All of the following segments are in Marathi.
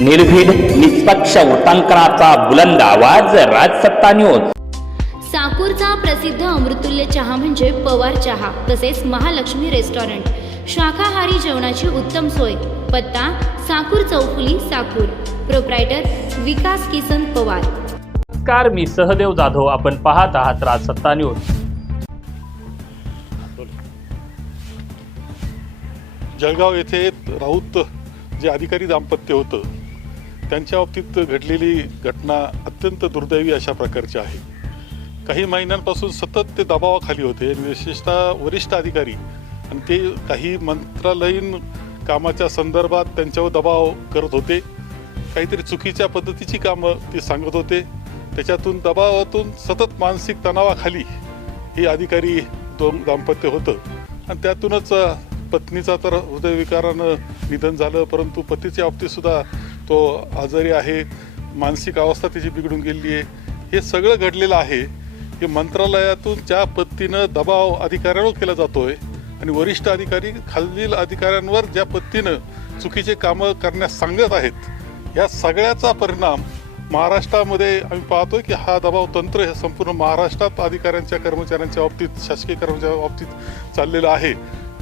निर्भीड निष्पक्ष उटांकनाचा बुलंद आवाज राजसत्ता न्यूज साकूरचा प्रसिद्ध अमृतुल्य चहा म्हणजे पवार चहा तसेच महालक्ष्मी रेस्टॉरंट. शाकाहारी जेवणाची उत्तम सोय. पत्ता साकूर चौफुली साकूर. प्रोप्रायटर विकास किसन पवार. नमस्कार मी सहदेव जाधव. आपण पाहत आहात राजसत्ता न्यूज जळगाव येथे राऊत जे अधिकारी दाम्पत्य होतं त्यांच्या बाबतीत घडलेली घटना अत्यंत दुर्दैवी अशा प्रकारची आहे. काही महिन्यांपासून सतत ते दबावाखाली होते. विशेषतः वरिष्ठ अधिकारी आणि ते काही मंत्रालयीन कामाच्या संदर्भात त्यांच्यावर दबाव करत होते. काहीतरी चुकीच्या पद्धतीची कामं ते सांगत होते. त्याच्यातून दबावातून सतत मानसिक तणावाखाली हे अधिकारी दोन दाम्पत्य होतं. आणि त्यातूनच पत्नीचा तर हृदयविकारानं निधन झालं. परंतु पतीच्या बाबतीतसुद्धा तो आजारी आहे मानसिक अवस्था त्याची बिघडून गेलेली आहे. हे सगळं घडलेलं आहे. की मंत्रालयातून ज्या पद्धतीनं दबाव अधिकाऱ्यांवर केला जातोय आणि वरिष्ठ अधिकारी खालील अधिकाऱ्यांवर ज्या पद्धतीनं चुकीचे कामं करण्यास सांगत आहेत या सगळ्याचा परिणाम महाराष्ट्रामध्ये आम्ही पाहतोय की हा दबाव तंत्र हे संपूर्ण महाराष्ट्रात अधिकाऱ्यांच्या कर्मचाऱ्यांच्या बाबतीत शासकीय कर्मचाऱ्यांच्या बाबतीत चाललेला आहे.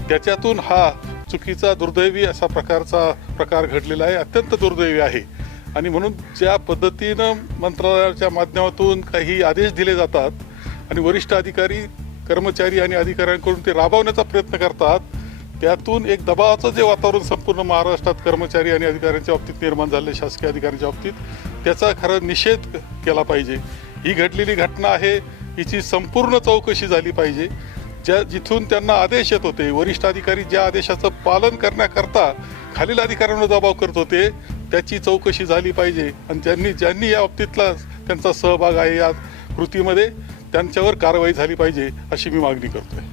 त्याच्यातून हा चुकीचा दुर्दैवी असा प्रकारचा प्रकार घडलेला आहे अत्यंत दुर्दैवी आहे. आणि म्हणून ज्या पद्धतीनं मंत्रालयाच्या माध्यमातून काही आदेश दिले जातात आणि वरिष्ठ अधिकारी कर्मचारी आणि अधिकाऱ्यांकडून ते राबवण्याचा प्रयत्न करतात त्यातून एक दबावाचं जे वातावरण संपूर्ण महाराष्ट्रात कर्मचारी आणि अधिकाऱ्यांच्या बाबतीत निर्माण झाले शासकीय अधिकाऱ्यांच्या बाबतीत त्याचा खरा निषेध केला पाहिजे. ही घडलेली घटना आहे हिची संपूर्ण चौकशी झाली पाहिजे. ज्या जिथून त्यांना आदेश येत होते वरिष्ठ अधिकारी ज्या आदेशाचं पालन करण्याकरता खालील अधिकाऱ्यांवर दबाव करत होते त्याची चौकशी झाली पाहिजे. आणि ज्यांनी ज्यांनी या बाबतीतला त्यांचा सहभाग आहे या कृतीमध्ये त्यांच्यावर कारवाई झाली पाहिजे अशी मी मागणी करतोय.